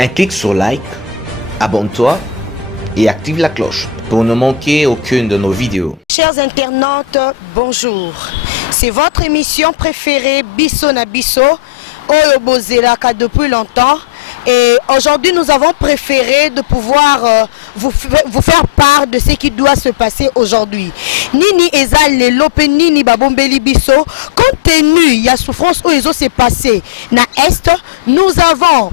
Un clic sur like, abonne-toi et active la cloche pour ne manquer aucune de nos vidéos. Chers internautes, bonjour. C'est votre émission préférée Bisso na Bisso, Oyo Bozelaka depuis longtemps. Et aujourd'hui, nous avons préféré de pouvoir vous faire part de ce qui doit se passer aujourd'hui. Nini ezal le lope nini babombeli biso, compte tenu il y a souffrance où ils ont s'est passé na est, nous avons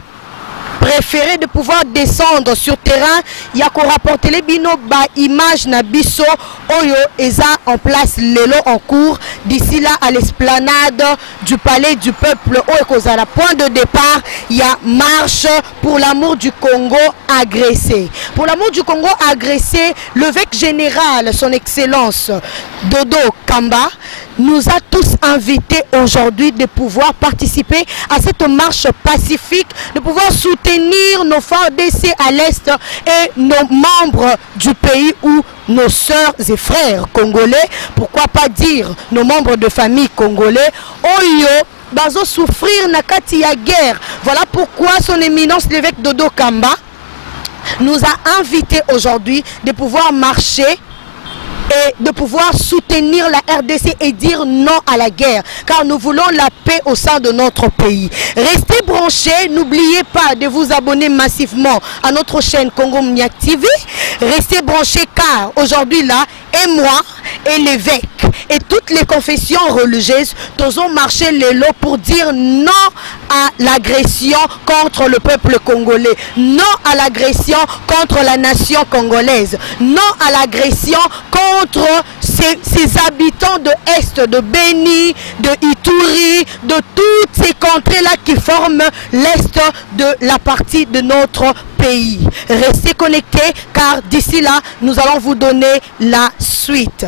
préféré de pouvoir descendre sur terrain. Il y a qu'on rapporter les bino ba image na biso oyo eza en place lelo en cours d'ici là à l'esplanade du palais du peuple oyo koza la point de départ. Il y a marche pour l'amour du Congo agressé. Pour l'amour du Congo agressé, l'évêque général, son excellence Dodo Kamba, nous a tous invités aujourd'hui de pouvoir participer à cette marche pacifique, de pouvoir soutenir nos FARDC à l'Est et nos membres du pays ou nos sœurs et frères congolais, pourquoi pas dire nos membres de famille congolais, Oyo, bazo souffrir na kati ya guerre. Voilà pourquoi son éminence l'évêque Dodo Kamba nous a invités aujourd'hui de pouvoir marcher et de pouvoir soutenir la RDC et dire non à la guerre, car nous voulons la paix au sein de notre pays. Restez branchés, n'oubliez pas de vous abonner massivement à notre chaîne Congo Mniak TV. Restez branchés car aujourd'hui là, et moi et l'évêque et toutes les confessions religieuses, nous ont marché les lots pour dire non à l'agression contre le peuple congolais, non à l'agression contre la nation congolaise, non à l'agression contre ces habitants de Est, de Beni, de Ituri, de toutes ces contrées-là qui forment l'Est de la partie de notre pays. Restez connectés car d'ici là, nous allons vous donner la suite.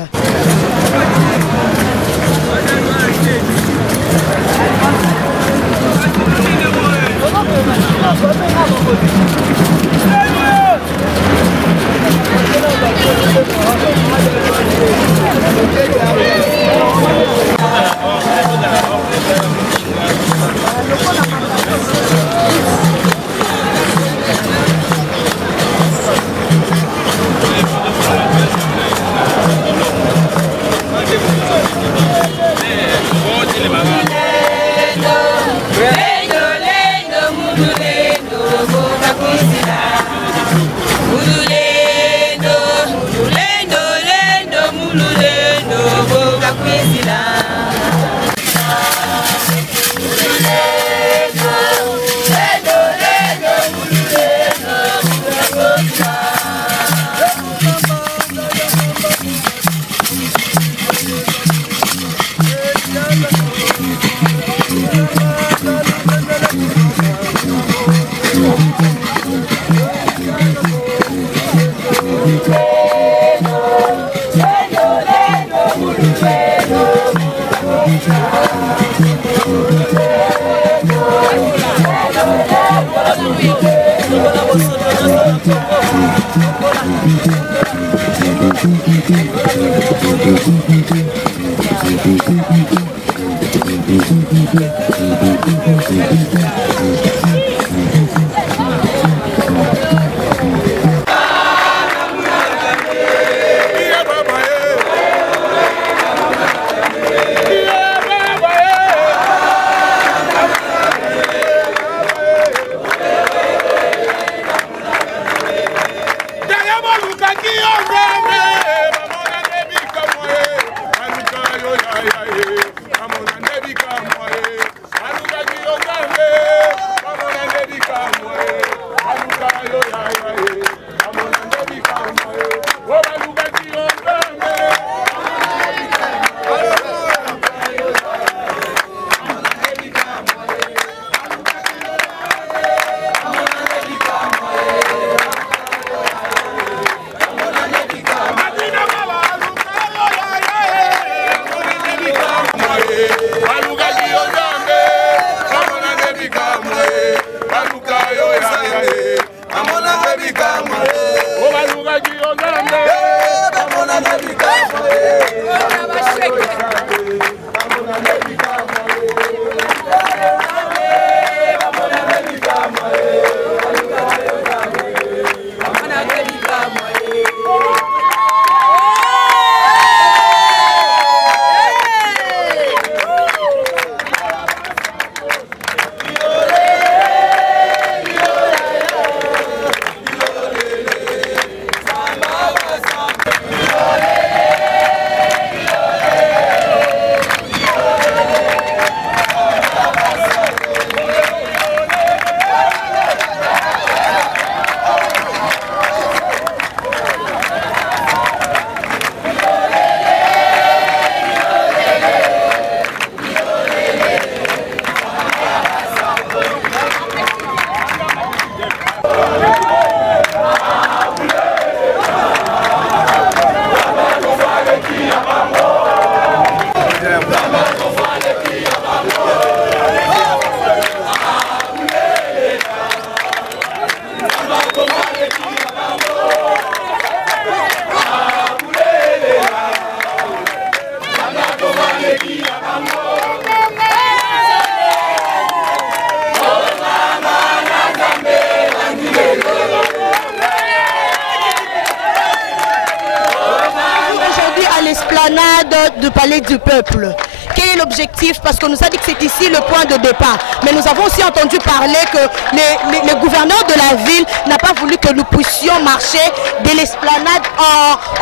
du palais du peuple. Quel est l'objectif? Parce qu'on nous a dit que c'est ici le point de départ. Mais nous avons aussi entendu parler que le gouverneur de la ville n'a pas voulu que nous puissions marcher de l'esplanade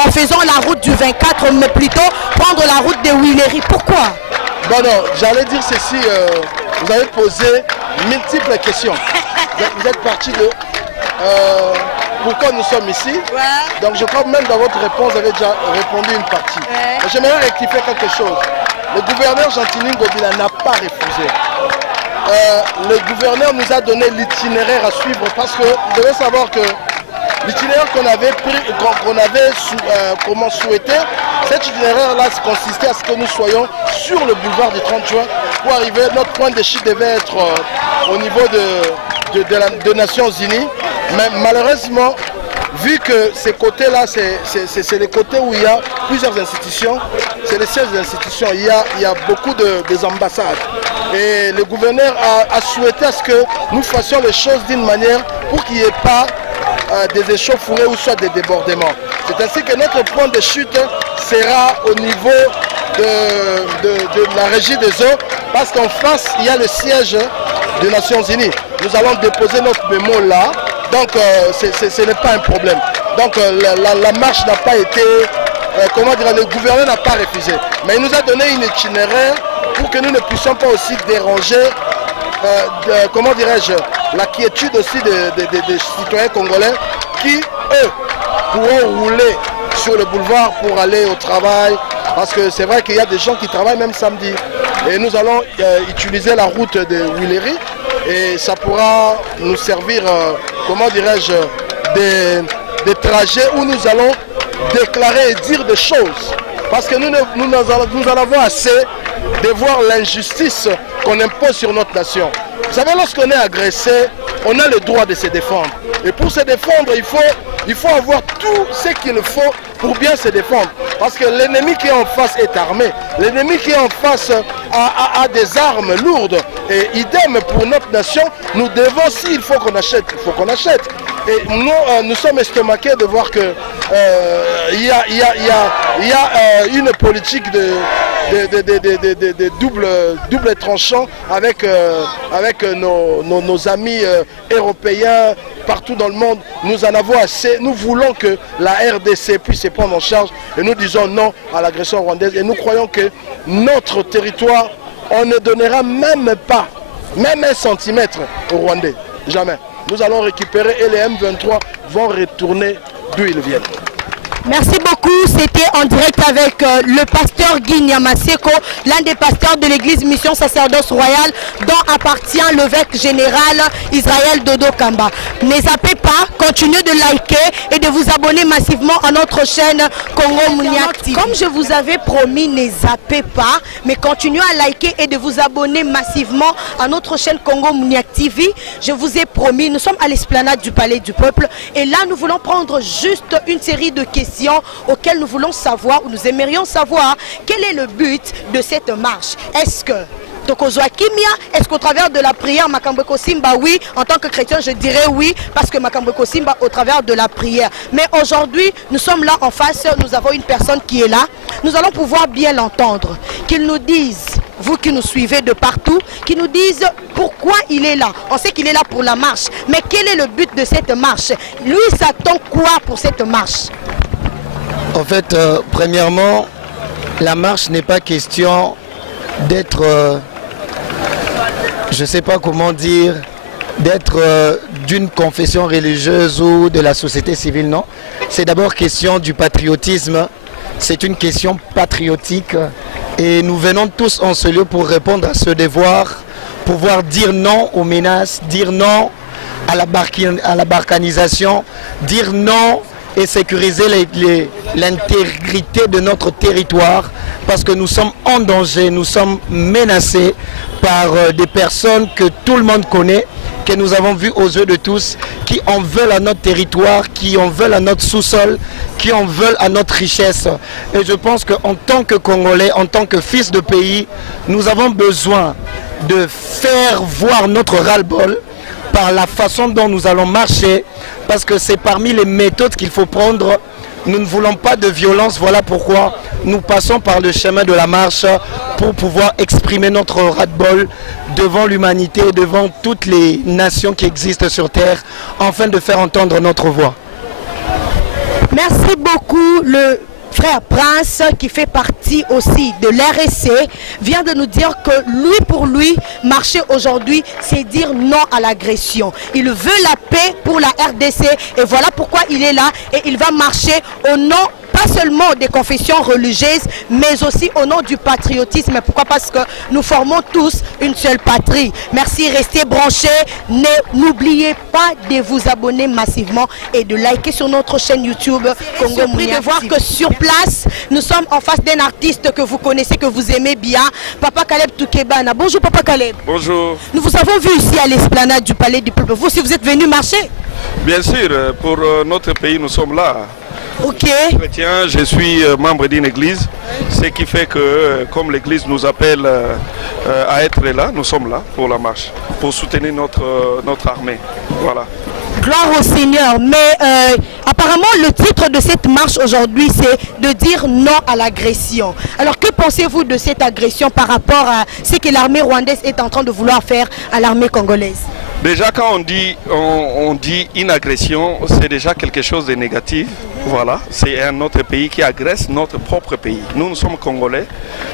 en faisant la route du 24, mais plutôt prendre la route des Huileries. Pourquoi? Bon, non, j'allais dire ceci, vous avez posé multiples questions. Vous êtes parti de pourquoi nous sommes ici. Ouais. Donc je crois même dans votre réponse, vous avez déjà répondu une partie. Ouais. J'aimerais rectifier quelque chose. Le gouverneur Gentilini Ngobila n'a pas refusé. Le gouverneur nous a donné l'itinéraire à suivre parce que vous devez savoir que l'itinéraire qu'on avait pris, comment souhaité, cet itinéraire-là consistait à ce que nous soyons sur le boulevard du 30 juin pour arriver. Notre point de chute devait être au niveau de Nations Unies. Mais malheureusement, vu que ces côtés-là, c'est les côtés où il y a plusieurs institutions, c'est les sièges des institutions, il y a beaucoup des ambassades. Et le gouverneur a souhaité à ce que nous fassions les choses d'une manière pour qu'il n'y ait pas des échauffourées ou soit des débordements. C'est ainsi que notre point de chute sera au niveau de la régie des eaux, parce qu'en face, il y a le siège des Nations Unies. Nous allons déposer notre bémol là, donc ce n'est pas un problème. Donc la marche n'a pas été, comment dire, le gouverneur n'a pas refusé. Mais il nous a donné une itinéraire pour que nous ne puissions pas aussi déranger, comment dirais-je, la quiétude aussi des citoyens congolais qui, eux, pourront rouler sur le boulevard pour aller au travail. Parce que c'est vrai qu'il y a des gens qui travaillent même samedi. Et nous allons utiliser la route de Huileries et ça pourra nous servir, comment dirais-je, des trajets où nous allons déclarer et dire des choses. Parce que nous en avons assez de voir l'injustice qu'on impose sur notre nation. Vous savez, lorsqu'on est agressé, on a le droit de se défendre. Et pour se défendre, il faut avoir tout ce qu'il faut pour bien se défendre. Parce que l'ennemi qui est en face est armé. L'ennemi qui est en face a des armes lourdes. Et idem pour notre nation, nous devons, s'il faut qu'on achète, il faut qu'on achète. Et nous sommes estomaqués de voir que il y a une politique de double tranchant avec nos amis européens partout dans le monde. Nous en avons assez. Nous voulons que la RDC puisse se prendre en charge et nous disons non à l'agression rwandaise. Et nous croyons que notre territoire, on ne donnera même pas, même 1 centimètre aux Rwandais. Jamais. Nous allons récupérer et les M23 vont retourner d'où ils viennent. Merci beaucoup. C'était en direct avec le pasteur Guy Nyamaseko, l'un des pasteurs de l'église Mission Sacerdoce Royale, dont appartient l'évêque général Israël Dodo Kamba. Ne zappez pas, continuez de liker et de vous abonner massivement à notre chaîne Congo Mouniak TV. Comme je vous avais promis, ne zappez pas, mais continuez à liker et de vous abonner massivement à notre chaîne Congo Mouniak TV. Je vous ai promis, nous sommes à l'esplanade du Palais du Peuple et là nous voulons prendre juste une série de questions auxquelles nous voulons savoir, ou nous aimerions savoir, quel est le but de cette marche. Est-ce que est-ce qu'au travers de la prière, Makambweko Simba, oui, en tant que chrétien, je dirais oui, parce que Makambweko Simba, au travers de la prière. Mais aujourd'hui, nous sommes là en face, nous avons une personne qui est là. Nous allons pouvoir bien l'entendre, qu'il nous dise, vous qui nous suivez de partout, qui nous dise pourquoi il est là. On sait qu'il est là pour la marche, mais quel est le but de cette marche? Lui, s'attend quoi pour cette marche? En fait, premièrement, la marche n'est pas question d'être, je ne sais pas comment dire, d'être d'une confession religieuse ou de la société civile, non. C'est d'abord question du patriotisme, c'est une question patriotique et nous venons tous en ce lieu pour répondre à ce devoir, pouvoir dire non aux menaces, dire non à la balkanisation, dire non et sécuriser l'intégrité de notre territoire parce que nous sommes en danger, nous sommes menacés par des personnes que tout le monde connaît, que nous avons vues aux yeux de tous, qui en veulent à notre territoire, qui en veulent à notre sous-sol, qui en veulent à notre richesse. Et je pense qu'en tant que Congolais, en tant que fils de pays, nous avons besoin de faire voir notre ras-le-bol par la façon dont nous allons marcher, parce que c'est parmi les méthodes qu'il faut prendre Nous ne voulons pas de violence, voilà pourquoi nous passons par le chemin de la marche pour pouvoir exprimer notre ras-le-bol devant l'humanité, devant toutes les nations qui existent sur Terre, afin de faire entendre notre voix. Merci beaucoup. Le frère Prince, qui fait partie aussi de l'RSC, vient de nous dire que lui, pour lui, marcher aujourd'hui, c'est dire non à l'agression. Il veut la paix pour la RDC et voilà pourquoi il est là et il va marcher au nom pas seulement des confessions religieuses, mais aussi au nom du patriotisme. Pourquoi? Parce que nous formons tous une seule patrie. Merci, restez branchés. N'oubliez pas de vous abonner massivement et de liker sur notre chaîne YouTube Congo Mounia. De voir que sur place, nous sommes en face d'un artiste que vous connaissez, que vous aimez bien, Papa Caleb Toukebana. Bonjour Papa Caleb. Bonjour. Nous vous avons vu ici à l'esplanade du Palais du Peuple. Vous, si vous êtes venu marcher? Bien sûr, pour notre pays, nous sommes là. Ok. Chrétien, je suis membre d'une église, ce qui fait que comme l'église nous appelle à être là, nous sommes là pour la marche, pour soutenir notre armée. Voilà. Gloire au Seigneur. Mais apparemment le titre de cette marche aujourd'hui, c'est de dire non à l'agression. Alors que pensez-vous de cette agression par rapport à ce que l'armée rwandaise est en train de vouloir faire à l'armée congolaise? Déjà quand on dit une agression, c'est déjà quelque chose de négatif. Voilà, c'est un autre pays qui agresse notre propre pays. Nous sommes Congolais,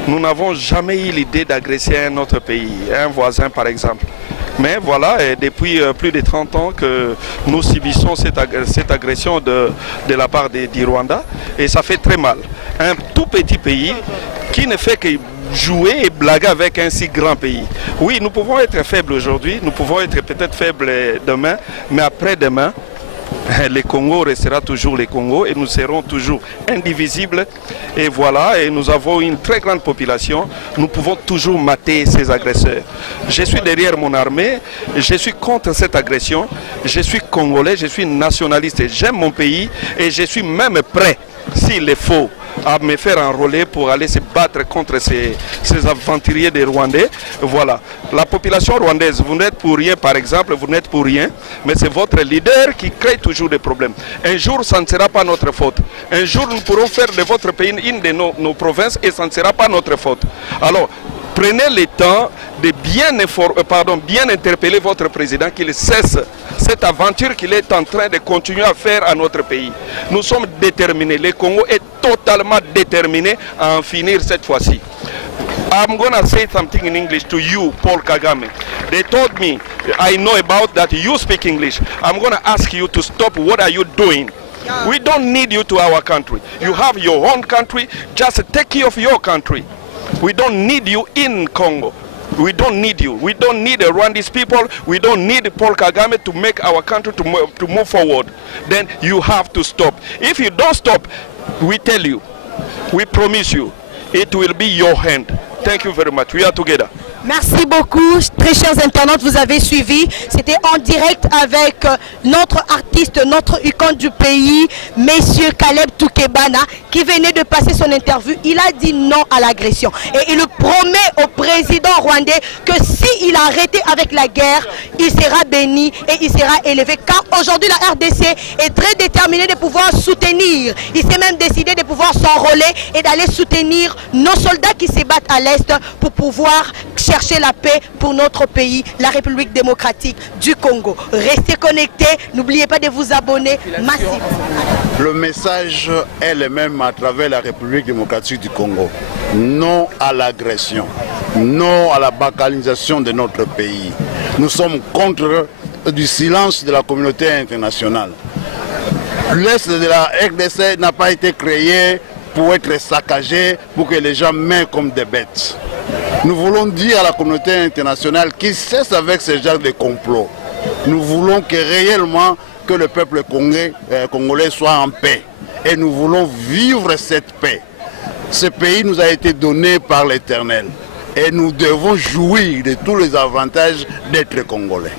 nous n'avons jamais eu l'idée d'agresser un autre pays, un voisin par exemple. Mais voilà, et depuis plus de 30 ans que nous subissons cette agression de la part du Rwanda et ça fait très mal. Un tout petit pays qui ne fait que jouer et blaguer avec un si grand pays. Oui, nous pouvons être faibles aujourd'hui, nous pouvons être peut-être faibles demain, mais après-demain, le Congo restera toujours le Congo et nous serons toujours indivisibles. Et voilà, et nous avons une très grande population, nous pouvons toujours mater ces agresseurs. Je suis derrière mon armée, je suis contre cette agression, je suis congolais, je suis nationaliste, j'aime mon pays et je suis même prêt, s'il le faut, à me faire enrôler pour aller se battre contre ces aventuriers des Rwandais. Voilà. La population rwandaise, vous n'êtes pour rien par exemple, vous n'êtes pour rien, mais c'est votre leader qui crée toujours des problèmes. Un jour, ça ne sera pas notre faute. Un jour, nous pourrons faire de votre pays une de nos provinces et ça ne sera pas notre faute. Alors, prenez le temps de bien interpeller votre président qu'il cesse cette aventure qu'il est en train de continuer à faire à notre pays. Nous sommes déterminés, le Congo est totalement déterminé à en finir cette fois-ci. I'm going to say something in English to you, Paul Kagame. They told me, I know about that you speak English. I'm going to ask you to stop. What are you doing? We don't need you to our country. You have your own country. Just take care of your country. We don't need you in Congo. We don't need you. We don't need the Rwandese people. We don't need Paul Kagame to make our country to move forward. Then you have to stop. If you don't stop, we tell you, we promise you, it will be your hand. Thank you very much. We are together. Merci beaucoup, très chers internautes, vous avez suivi. C'était en direct avec notre artiste, notre icône du pays, Monsieur Caleb Toukebana, qui venait de passer son interview. Il a dit non à l'agression. Et il promet au président rwandais que s'il a arrêté avec la guerre, il sera béni et il sera élevé. Car aujourd'hui, la RDC est très déterminée de pouvoir soutenir. Il s'est même décidé de pouvoir s'enrôler et d'aller soutenir nos soldats qui se battent à l'Est pour pouvoir chercher la paix pour notre pays, la République démocratique du Congo. Restez connectés, n'oubliez pas de vous abonner massivement. Le message est le même à travers la République démocratique du Congo. Non à l'agression, non à la balkanisation de notre pays. Nous sommes contre du silence de la communauté internationale. L'Est de la RDC n'a pas été créé pour être saccagé, pour que les gens meurent comme des bêtes. Nous voulons dire à la communauté internationale qu'il cesse avec ce genre de complot. Nous voulons que réellement que le peuple congolais soit en paix. Et nous voulons vivre cette paix. Ce pays nous a été donné par l'Éternel. Et nous devons jouir de tous les avantages d'être Congolais.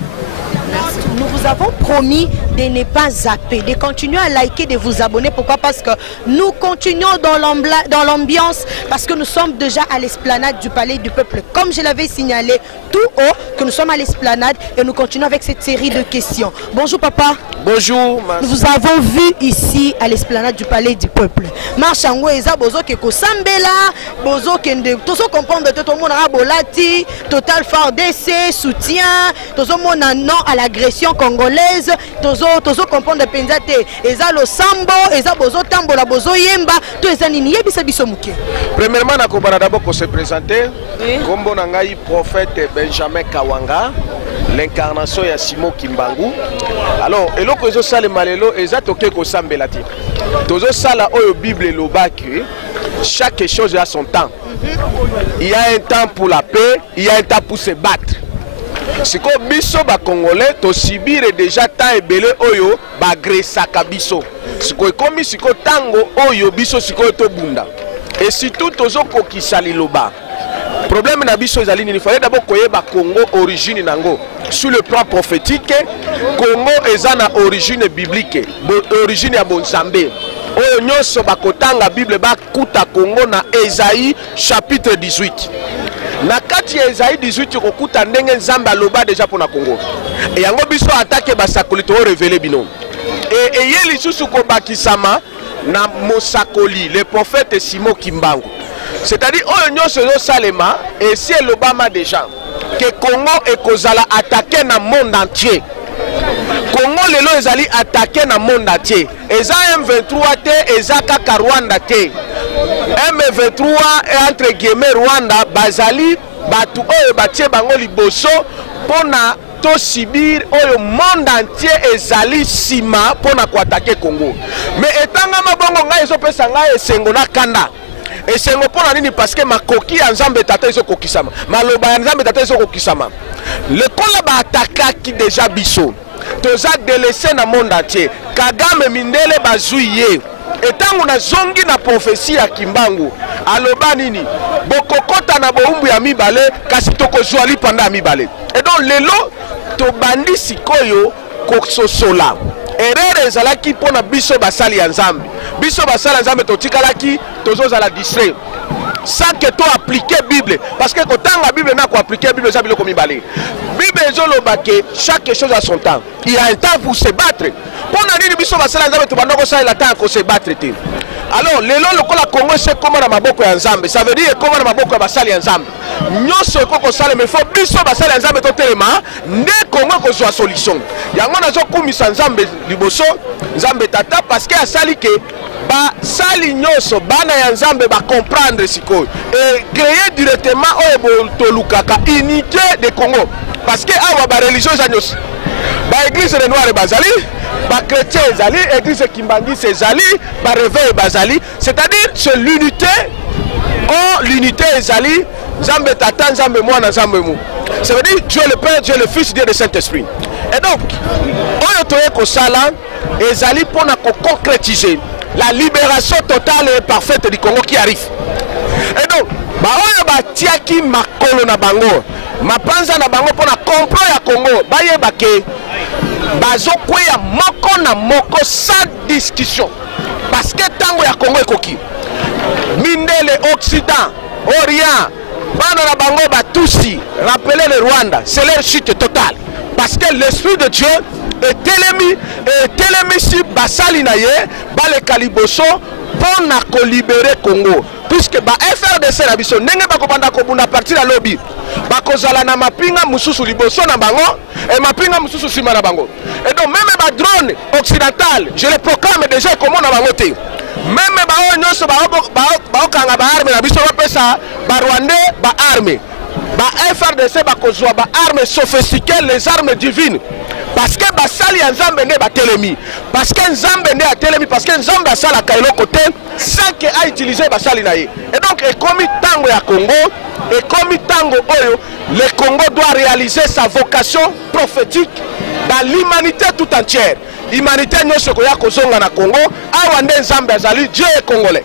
Nous vous avons promis de ne pas zapper, de continuer à liker, de vous abonner. Pourquoi? Parce que nous continuons dans l'ambiance, parce que nous sommes déjà à l'esplanade du Palais du Peuple. Comme je l'avais signalé tout haut, que nous sommes à l'esplanade et nous continuons avec cette série de questions. Bonjour papa. Bonjour. Nous vous avons vu ici à l'esplanade du Palais du Peuple. Marchango eza bozo keko sambela, bozo kende, tozo comprendre tout le monde a bolati, total fort DC, soutien, tozo mona non à l'agression congolaise, tozo comprendre penzate, eza lo sambo, eza bozo tambola bozo yemba, to eza nini yebisa biso muke. Premièrement na kobana d'abord ko se présenter, kombo na ngai prophète Benjamin Kawanga, l'incarnation ya Simon Kimbangu. Alors eloko ezo sala malelo eza toke ko sambela ti. Tozo sala oyo Bible lobaki, chaque chose a son temps. Il y a un temps pour la paix, il y a un temps pour se battre. Si ko biso ba congolais to subir déjà temps ebele oyo ba agresaka biso. Si ko komi si ko tango oyo biso si ko to bunda. Et surtout tozo ko kisali loba. Problème na biso ezali nini, il fallait d'abord koyeba Congo origine nango. Sur le plan prophétique, Congo eza na origine biblique, origine ya bonzambe. Oyo nyonso bakotanga Bible bakuta Congo na Esaïe chapitre 18. Na kati ya Esaïe 18 kokuta ndenge nzambe aloba déjà pour na Congo. Et yango biso attaque basakoli to révéler bino. Et yeli susu ko bakisama na mosakoli le prophète Simon Kimbangu. C'est-à-dire oyo nyonso yo salema et si l'Obama déjà que Congo et kozala attaqué na monde entier. Congo lelo ezali attaqué na monde entier. Eza M23 te, eza kaka Rwanda te. M23 et entre guillemets Rwanda bazali batu oyo batie bango liboso pona to sibir oyo monde entier ezali sima pona ko attaquer Congo. Mais etanga mabongo ngai ezo pesa ngai esengo na kanda. Et c'est pour nini parce que ma coquille en Zambie tata iso kokisama. Maloba en Zambie tata iso kokisama. Le kola ba attaquer qui déjà biso. Toza délaissé na monde entier. Kagame mindele bazuiye. Et tangu na zongi na prophétie ya Kimbangu. Aloba nini? Bokokota na boumbu ya mibale kasi tokozwa li panda mibale. Et donc lelo to bandi sikoyo koksosola. Erreur ezalaki pona biso basali ya Nzambe. Biso basali ya Nzambe totikalaki tozozala distrait. Sans que tu appliques Bible parce que quand la Bible n'a qu'à appliquer Bible ça bilo comme balé. Bible ezolobake chaque chose a son temps. Il y a un temps pour se battre. Pour nani biso basala Nzambe to bandoko ça il a temps pour se battre. Alors lelo lokola Congo c'est comme na maboko ya Nzambe. Ça veut dire comme na maboko ya basali ya Nzambe. Nyonso ko sala mais faut biso basali ya Nzambe to telema nde Congo ko zo solution. Yango nazo kumisa Nzambe liboso Nzambe tata parce que asali ke ba sali nyonso bana ya Nzambe ba comprendre siko et créer directement oyo tolukaka unité de Congo parce que awa ba religion nyonso ba église de noir bazali ba chrétien ezali église Kimbangi ezali ba réveil bazali c'est-à-dire c'est l'unité l'unité ezali Nzambe tata Nzambe mwana Nzambe mu ça veut dire Dieu le Père Dieu le Fils Dieu le Saint-Esprit et donc oyo toye ko sala ezali pona ko concrétiser la libération totale et parfaite du Congo qui arrive. Et donc, baoyo batiaki makolo na bango, mapanza na bango pona comprendre ya Congo, baye bake bazo kweya moko na moko sans discussion. Parce que tango ya Congo ekoki. Mindele Occident, Orient, bana na bango batusi, rappelez le Rwanda, c'est leur chute totale. Parce que l'esprit de Dieu et telemi si basali na ye bale kaliboso pour na ko libérer Congo puisque ba FRDC na biso ndenge bakobanda ko bunda partir la lobby bakozala na mapinga mususu liboso na bango et mapinga mususu sima na bango et donc même ba drone occidental je le proclame déjà comment na bango te même ba nyonso ba kanga ba arme na biso ba pesa ba Rwandais ba arme ba FRDC bakozwa ba armes sophistiquées les armes divines. Parce que basali ya Nzambe ne batelemi parce que Nzambe ne atelemi parce que Nzambe asala kailo côté sans que a utiliser basali na ye et donc ekomi tango ya Congo ekomi tango oyo le Congo doit réaliser sa vocation prophétique dans l'humanité tout entière l'humanité nyonso ko ya kozonga na Congo awa nde Nzambe azali Dieu est congolais.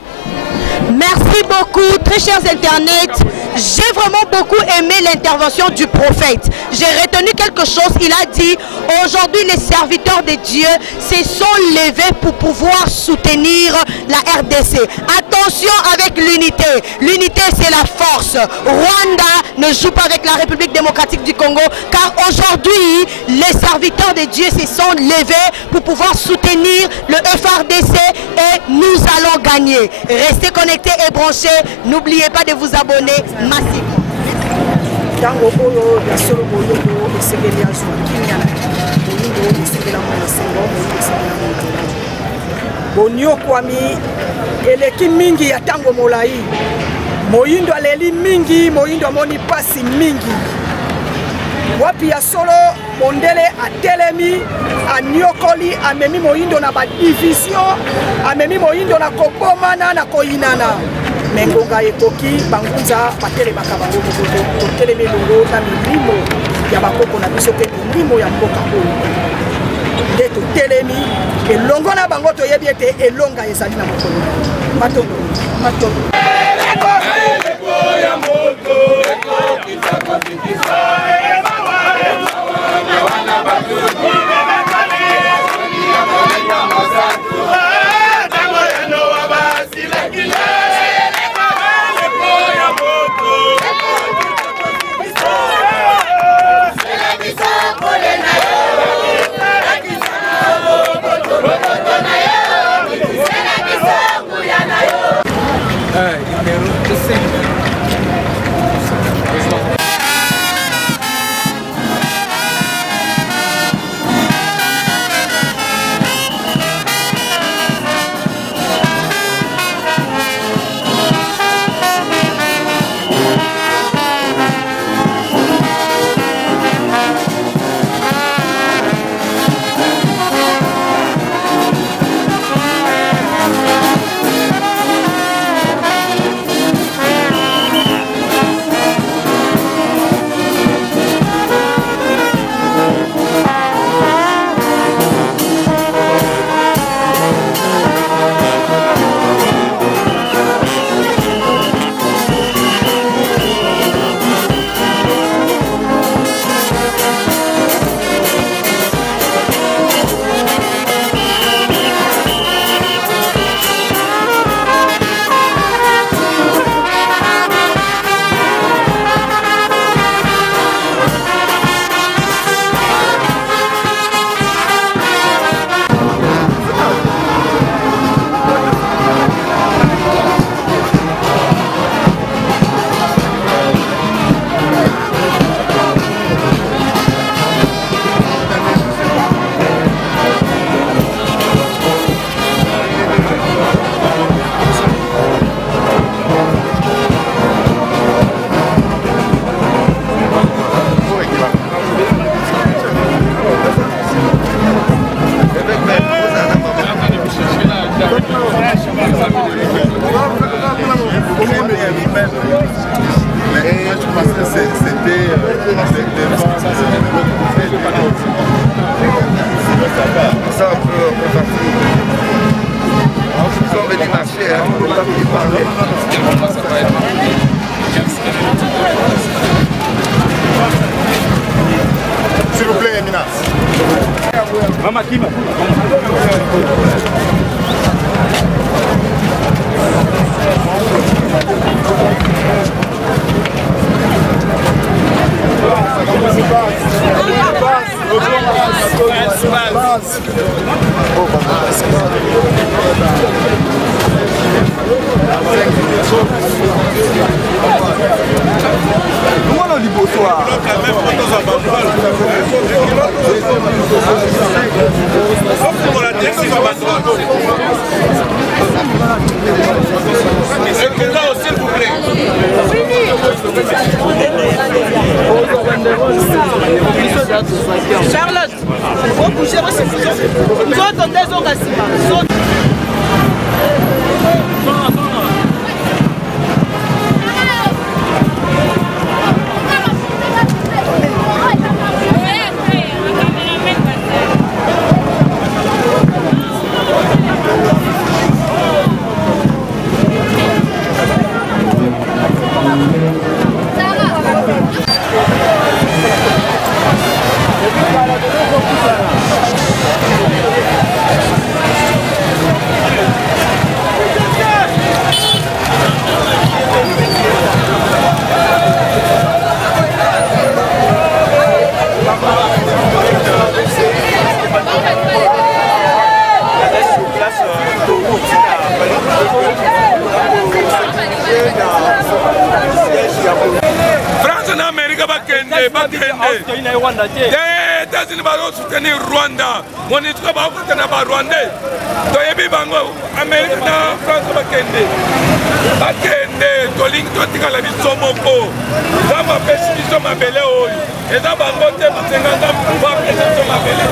Merci beaucoup, très chers internautes. J'ai vraiment beaucoup aimé l'intervention du prophète. J'ai retenu quelque chose. Il a dit, aujourd'hui les serviteurs de Dieu se sont levés pour pouvoir soutenir la RDC. Attention avec l'unité. L'unité, c'est la force. Rwanda ne joue pas avec la République démocratique du Congo, car aujourd'hui, les serviteurs de Dieu se sont levés pour pouvoir soutenir le FRDC et nous allons gagner. Restez connectés et branchés. N'oubliez pas de vous abonner massivement. Bonio kwami eleki mingi ya tango molai. Moyindo aleli mingi, moyindo amoni pasi mingi. Wapi ya solo mondele atelemi, anyokoli, amemi moyindo na ba division, amemi moyindo na kobomana na koinana. Mengonga ekoki bangunza batele bakabango mokoto, totelemi longo na milimo ya bakoko na biso pe milimo ya mboka oyo. Nde totelemi elongo na bango toyebi ete elonga ezali na mokolo. Matongo. S'il vous plaît, Minas. Maman Kim. S'il vous plaît. Charlotte, vous bougez aussi. Nous autres, des orgasmes. États-Unis va soutenir Rwanda. MONUSCO va soutenir Rwanda. Toyebi bango Amérique na France bakende. Bakende tolingi totika la biso moko. Za mapesi biso mabele oyo. Eza bango te basenganga pouvoir pesa biso mabele.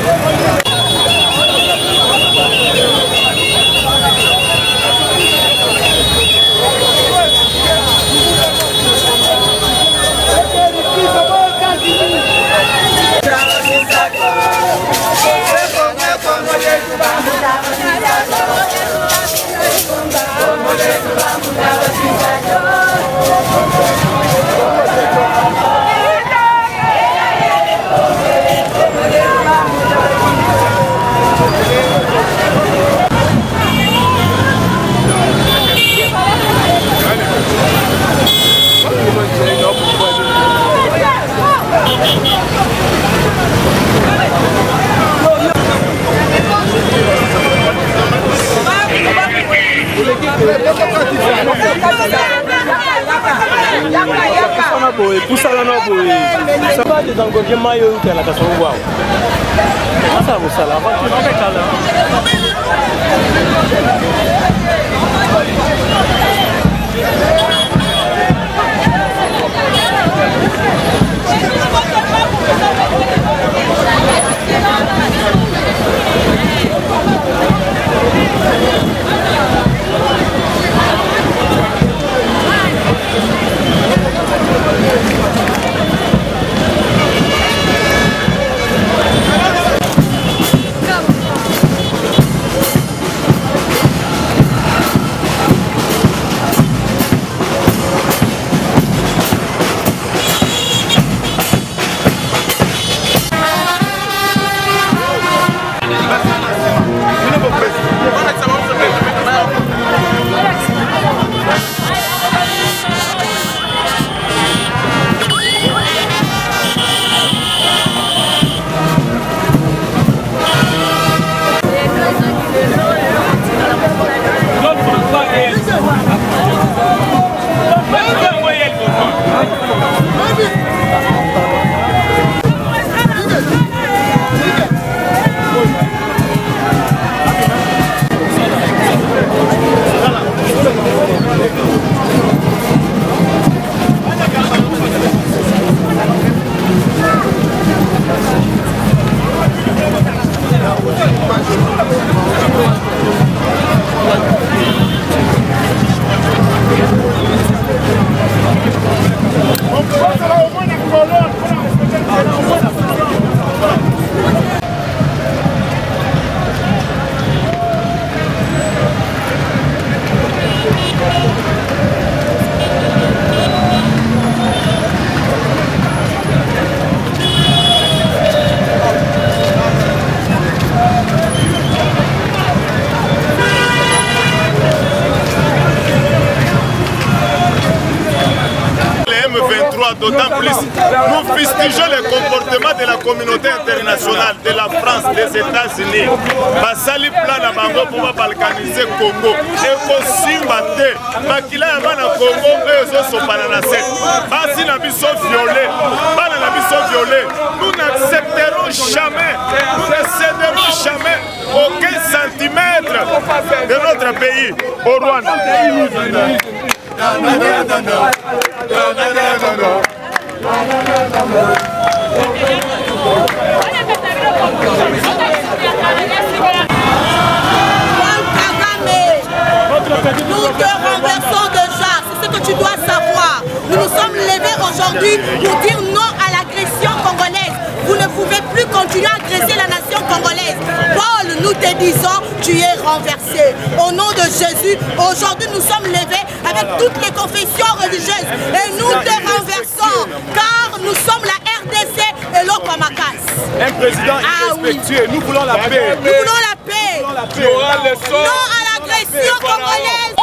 D'autant plus, nous fustigeons le comportement de la communauté internationale, de la France, des États-Unis. Basali plan na bango pour balkaniser Congo. Et Kosimba te, makila ya bana Congo, eux sont na set. Basi na biso violé, bana na biso violé. Nous n'accepterons jamais, nous ne céderons jamais aucun centimètre de notre pays au Rwanda. Nous te renversons déjà, c'est ce que tu dois savoir. Nous nous sommes levés aujourd'hui pour dire non à l'agression congolaise. Vous ne pouvez plus continuer à agresser la nation congolaise. Paul, nous te disons, tu es renversé. Au nom de Jésus, aujourd'hui nous sommes levés avec toutes les confessions religieuses et nous te renversons car nous sommes la RDC et l'Okwamakas. Un président irrespectueux, oui. Nous voulons la paix. Nous voulons la paix. Non à l'agression congolaise.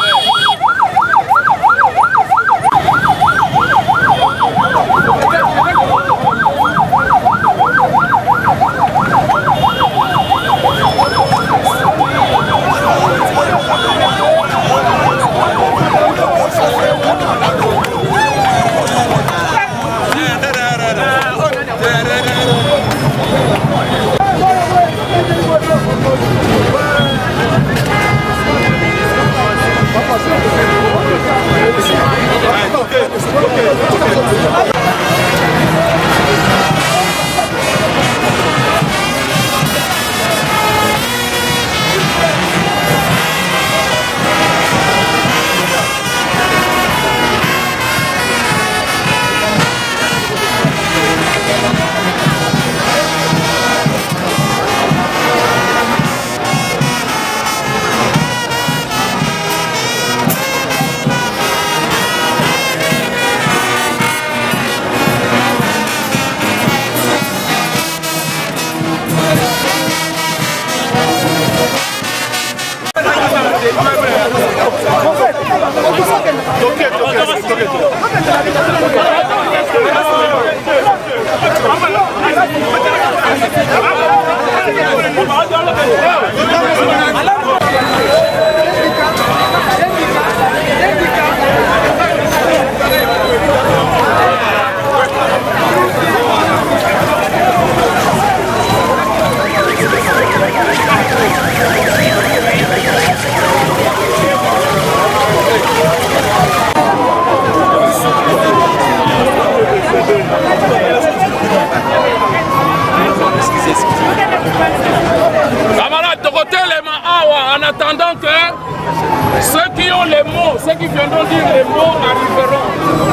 attendant que ceux qui ont les mots, ceux qui viendront dire les mots arriveront.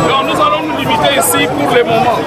Donc nous allons nous limiter ici pour le moment.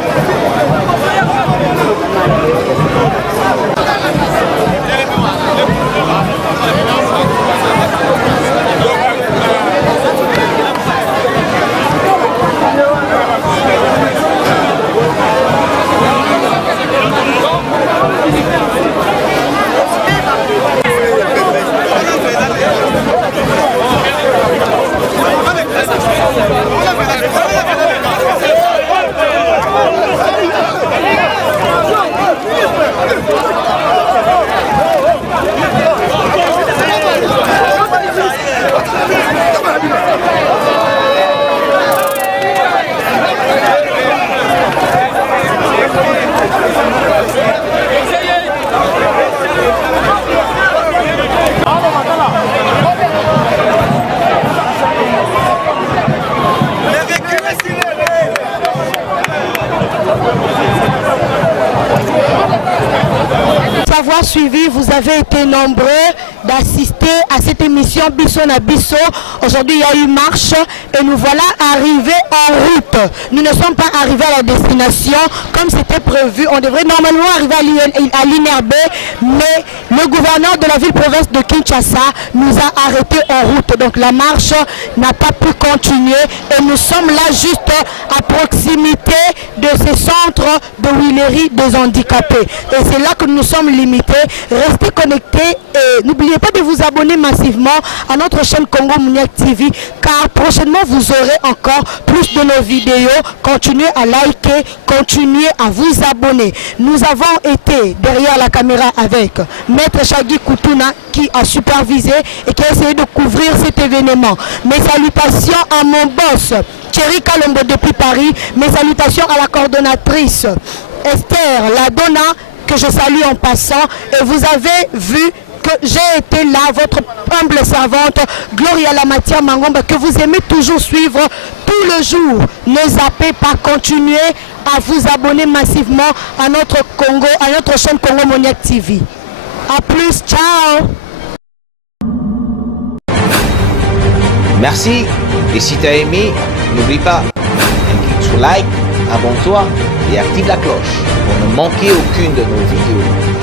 Suivi, vous avez été nombreux d'assister à cette émission Bisso na Bisso. Aujourd'hui, il y a eu marche et nous voilà arrivés en route. Nous ne sommes pas arrivés à la destination comme c'était prévu. On devrait normalement arriver à l'INRB, mais le gouverneur de la ville-province de Kinshasa nous a arrêtés en route. Donc la marche n'a pas pu continuer et nous sommes là juste à proximité de ces centres de huilerie des handicapés. Et c'est là que nous sommes limités. Restez connectés et n'oubliez pas de vous abonner massivement à notre chaîne Congo Mouniac TV, car prochainement vous aurez encore plus de nos vidéos. Continuez à liker, continuez à vous abonner. Nous avons été derrière la caméra avec Maître Shaggy Koutouna qui a supervisé et qui a essayé de couvrir cet événement. Mes salutations à mon boss Thierry Kalombo depuis Paris. Mes salutations à la coordonnatrice Esther Ladonna, que je salue en passant. Et vous avez vu que j'ai été là, votre humble servante Gloria Lamatia Mangomba, que vous aimez toujours suivre tout le jour. Ne zappez pas, continuez à vous abonner massivement à notre Congo, à notre chaîne Congo Mouniac TV. A plus, ciao. Merci, et si tu as aimé, n'oublie pas, clique sur like, abonne-toi et active la cloche pour ne manquer aucune de nos vidéos.